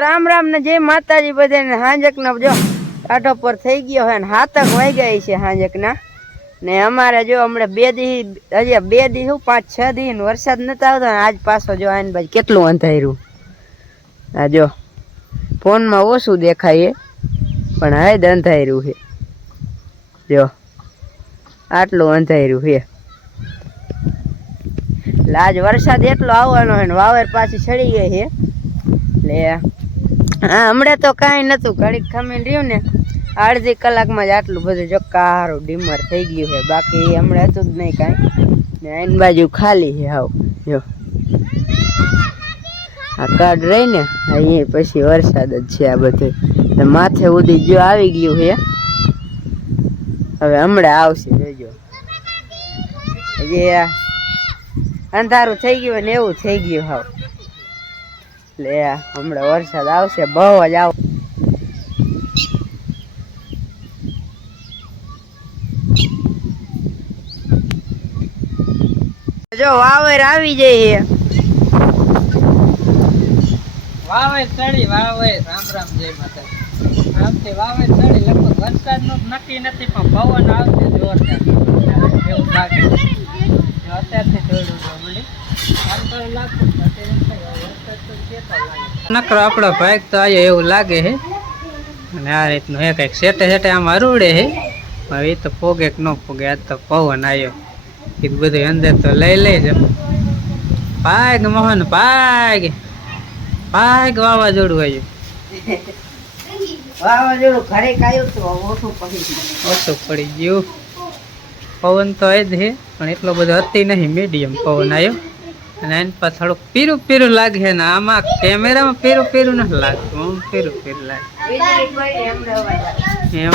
રામ રામ ને જય માતાજી બધાને. હાંજક નો જો કાંઠો પર થઈ ગયો હોય ને હાથક વાઈ ગઈ છે હાંજક ના ને અમારે જો હમણાં બે દી, હજી બે દી શું, પાંચ છ દી વરસાદ નતો આવતો આજ પાછો જો આને ભાઈ કેટલું અંધાર્યું. આ જો ફોનમાં ઓછું દેખાય પણ હવે જ અંધાર્યું છે. જો આટલું અંધાર્યું છે. આજ વરસાદ એટલો આવવાનો હોય ને વાવર પાછી ચડી ગઈ છે. એટલે હમણાં તો કાંઈ નહોતું. ઘડીક ખમીને રહ્યું ને, અડધી કલાકમાં જ આટલું બધું જો કારું ડીમર થઈ ગયું છે. બાકી હમણાં હતું જ નહીં કાંઈ. ને આઈન બાજુ ખાલી છે હાવ. જો. આ કાર્ડ રહી ને, અહીંયા પછી વરસાદ જ છે આ બધું. માથે ઉદી જો આવી ગયું છે. હવે હમણાં આવશે, જોજો. હજી અંધારું થઈ ગયું ને એવું થઈ ગયું હાવ. એટલે હમણાં વરસાદ આવશે, બહુ જ આવ જો, વાવર આવી જઈએ વાવર ચડી, વાવર. રામ રામ, જય માતા આમથી વાવે ચડી, લગભગ વરસાદનું નક્કી નથી, પણ પવન આવશે જોરદાર. અત્યારથી મળી આમ નકરો આપણો ભાઈ તો આયો એવું લાગે છે અને આ રીતનું એક કંઈક સેટે સેટે આમ અરૂડે છે હવે એ તો પોગે કે ન પોગે આજ તો પવન આવ્યો એ બધું અંદર તો લઈ લેજો. ભાગ મોહન ભાગ. ભાગ વાવાઝોડું આવ્યું વાવાઝોડું ઘરે કાયું તો ઓછું પડી ગયું. ઓછું પડી ગયું. પવન તો એ જ છે પણ એટલો બધો અતિ નહીં મીડિયમ પવન આવ્યો અને એની પાસે થોડુંક પીરું પીરું લાગે છે ને આમાં કેમેરામાં પીરું પીરું નથી લાગતું. આમ પીરું પીરું લાગે. વીજળી પડી હમણાં અવાજ આવે. એમ.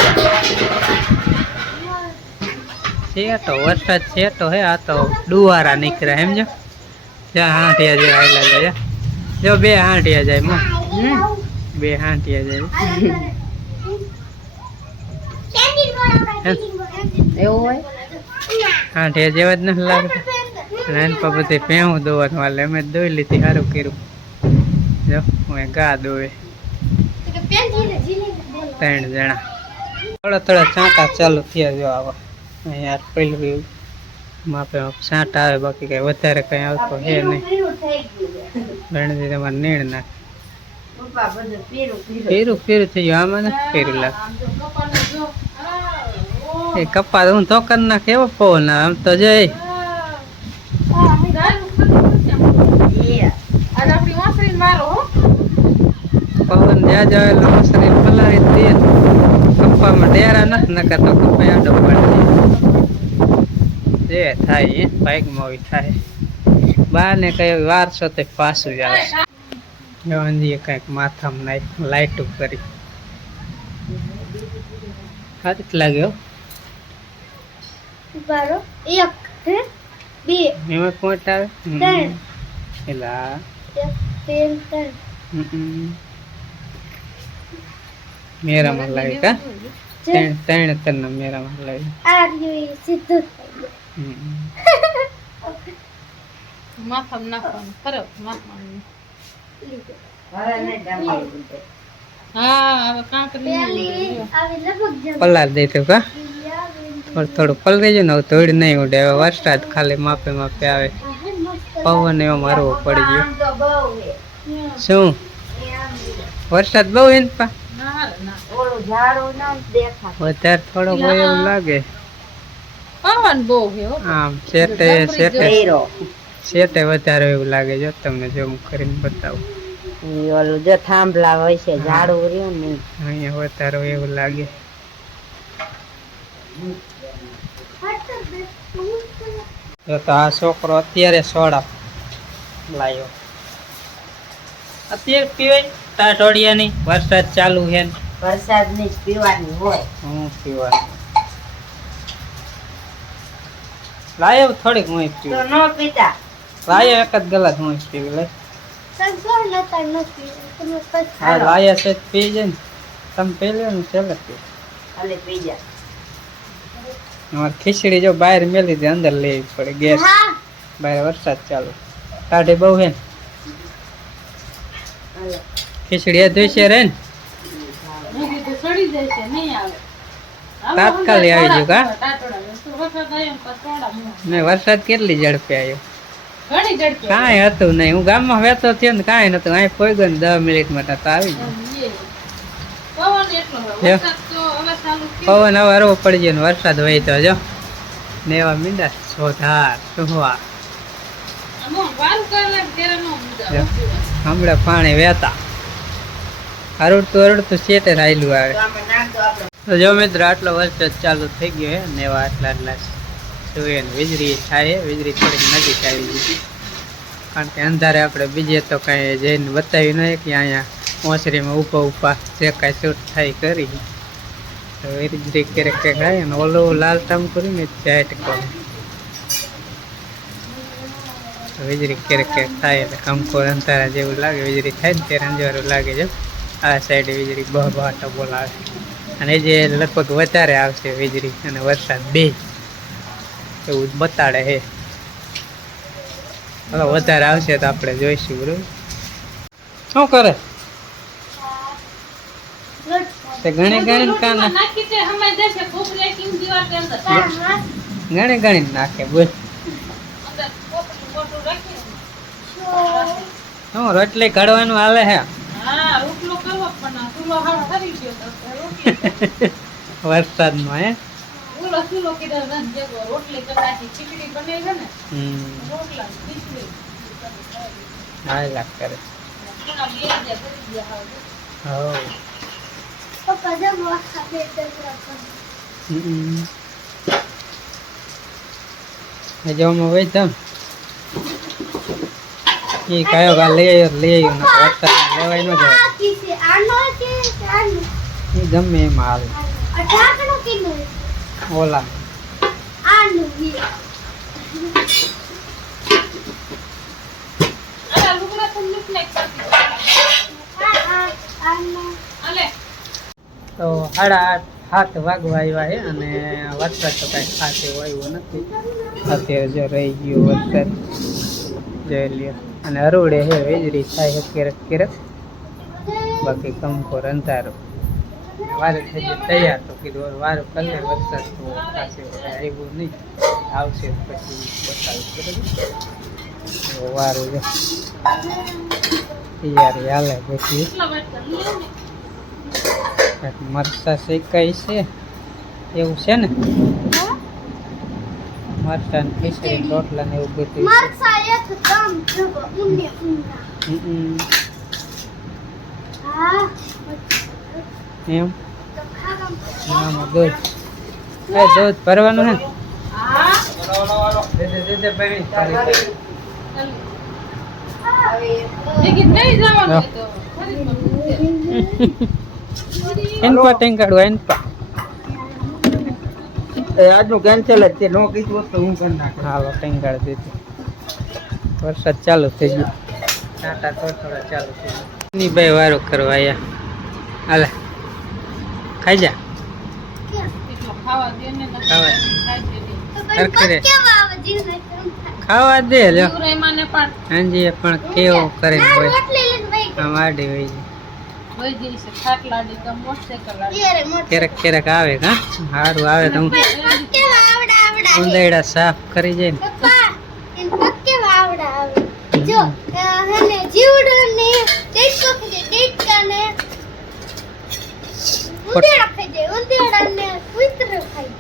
છેટો વરસાદ છેટો હે આ તો ડુવારા નીકળ્યા સમજો? જ્યાં હાંઠિયા જેવા આવેલા જાય જો. બે હાંઠિયા જાય માં. હમ. બે હાંઠિયા જાય. એવું હોય? હાંઠિયા જેવા જ નથી લાગતા. પર બધી ભેહું દોવાનું વાલે અમે દોઈ લીધી સારું કર્યું. જો, હું ગા દોવે. ત્રણ જણા. થોડા થોડા છાંટા ચાલુ થયા જો આવા. અહીંયા પેલું બી માપે છાંટા આવે, બાકી કઈ વધારે કઈ આવતો હે નહીં. ગણજી તમારે નીણ નાખ. પેરું પેરું થઈ ગયું, આમાં ને પેરું લાગે એ કપા હું તો કરી નાખ એવો પવન આવે, આમ તો જઈ એ. પવન જ્યાં જાય એટલે મસરી પલાળી જ દે કપ્પામાં ડેરા નથી નકર તો કપ્પા આડો પડી જે થાય એ બાઇકમાં બી થાય. બહાર ને કઈ વાર છો તે પાછું જ આવે. જવાનજીએ કંઈક માથામાં નાખ લાઈટ કરી. હાથ લાગ્યો બારો એક હે? બે. એમાં પોઈન્ટ આવે? હમ. ત્રણ. એલા એક ત્રણ. ત્રણ હમ. મેરામાં લાવી કા ત્રણ ત્રણ ત્રણ મેરામાં લાવી આ. હવે જમ. પલાર દેતો કા થોડું થોડું પલ જાય ને ધૂળ નહીં ઉડે. હવે વરસાદ ખાલી માપે માપે આવે. હે પવન એવો મારવો પડી ગયો. તો. શું? વરસાદ બહુ એને પા? વધારે થોડો હોય એવું લાગે. આમ શેટે શેટે ગયરો. વધારે એવું લાગે. જો તમને જો હું કરીને બતાવું. ઓલું જો થાંભલા હોય છે ઝાડું રહ્યું ને. અહીંયા વધારે એવું લાગે. તો આ છોકરો અત્યારે સોડા લાયો. અત્યારે પીવાય? ટાટોડિયાની વરસાદ ચાલુ છે ને. વરસાદની જ પીવાની હોય. હું પીવાનું. લાયો થોડીક હું તો ન પીતા. લાયો એક જ ગલાસ હું પીવી. લે હા લાયા છે પી જાય ને. તમે પી લો ને છેલ્લે પી. પી જા. ખીચડી જો બહાર મેલી દે અંદર લેવી પડે ગેસ. બહાર વરસાદ ચાલુ. કાઢે બહુ હે ને. હાલે. ખીચડી એ રે ને? તાત્કાલિક આવી ગયું કા? ને વરસાદ કેટલી ઝડપે આવ્યો કાંઈ હતું નહીં. હું ગામમાં વેતો થયો ને કાંઈ નતું અહીં પોઈ ગયો ને દસ મિનિટમાં તો આવી ગયો. પવન હવે હરવો પડી ગયો ને વરસાદ હોય તો જો. ને એવા મીંડા સોધાર સુહવા. હમણાં પાણી વહેતા. હરડતું હરડતું શેટે રાયલું આવે? તો જો મિત્ર, આટલો વરસાદ ચાલુ થઈ ગયો હે, ને એવા આટલા આટલા જોઈએ ને વીજળી થાય વીજળી થોડીક નજીક આવી ગઈ. કારણ કે અંધારે આપણે બીજે તો કાંઈ જઈને બતાવી નહીં કે અહીંયા ઓસરીમાં ઉપા ઉપા જે કાંઈ શૂટ થાય કરી. તો વીજળી ક્યારેક ક્યાંક આવે ને ઓલું લાલ ટામ કરીને જાય ટકો તો વીજળી ક્યારેક ક્યારેક થાય એટલે કંકોર અંધારા જેવું લાગે, વીજળી થાય ને ત્યારે અંજવારું લાગે છે. આ સાઈડ વીજળી બહ બહાટા બોલાવે. અને જે લગભગ વધારે આવશે વીજળી અને વરસાદ બે. એવું બતાડે છે હવે વધારે આવશે તો આપણે જોઈશું બરોબર? શું કરે? ઘણી ગણી ગણી કાના ગણી ગણી નાખે બોલ. શું રોટલી કાઢવાનું હાલે હે? વરસાદમાં હે? કરે. કરી હો. એ જવામાં હોય તો. એ કયો લઈ આવ્યો લઈ આવ્યો વરસાદ લેવાય ન આનો એ ગમે એમાં ઢાંકણો ઓલા. તો સાડા આઠ હાથ વાગવા આવ્યા છે અને વરસાદ તો કાંઈ ખાસ એવો આવ્યો નથી. અત્યારે જો રહી ગયો વરસાદ. જોઈ લ્યો. અને અરોડે છે વીજળી થાય છે ક્યારેક ક્યારેક બાકી કંકોર અંધારો વારે થઈ જાય તૈયાર તો કીધું વારો કલર વરસાદ તો એવો આવ્યો નહીં. આવશે પછી બતાવીશ બરાબર? તો વારું જો તૈયારી હાલે પછી મરચા શેકાય છે એવું છે ને? મરચા ને ખીચડી રોટલા ને એવું બધું એમ? તો દૂધ એ દૂધ ભરવાનું હે. એનપા આજનું કેન્સલ જ છે. નો કીધું તો હું કરી નાખું હાલો ટેંગાડ દીધું. વરસાદ ચાલુ થઈ ગયો. થોડા ચાલુ ભાઈ વારો કરવા આયા. હાલે. ખાઈ જા. ખાવા દે લ્યો. હાજી પણ. હાંજી પણ કેવો કરે ના હોય ક્યારેક ક્યારેક આવે હા? સારું આવે તો. ઉંદરડા સાફ કરી જાય ને. પપ્પા એન પગ કેવા આવડા આવે? જો અ, હને જીવડો ને ટેટકો ખાઈ જાય ટેટકા ને ઉંદેડા ખાઈ જાય ઉંદેડા ને ખાઈ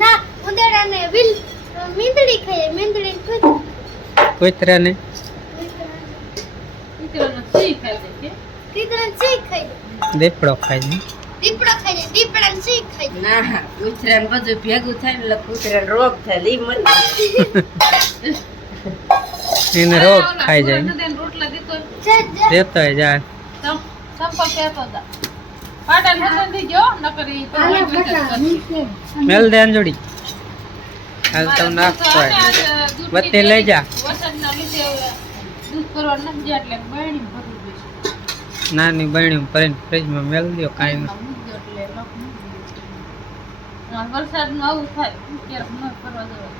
ના ઉંદેડા વિલ મીંદડી ખાઈ મીંદડી ને કૂતરો કૂતરાને? સી ખાઈ દે કે? કૂતરો ખાઈ જાય દીપડો ખાય છે દીપડો ખાઈ જાય દીપડા ને ખાઈ જાય ના કૂતરા બધું ભેગું થાય ને એટલે કૂતરા રોગ થાય લી મરી એને રોગ ખાઈ જાય જાય રોટલા દીતો જા, જા. દેતો જાય. સંપલ કહેતો હતા. પાટણ થઈ ગયો નકર. મેલ દે અંજોડી. હાલ તો નાખતો બત્તી લઈ જા. ના લીધે હવે દૂધ કરવા નથી ગયા એટલે બહેણી ભરવું બેસી નાની બહેણી ભરીને ફ્રીજમાં મેલ દો કાંઈ નહીં. વરસાદનું આવું થાય ક્યારેક ન કરવા જવાય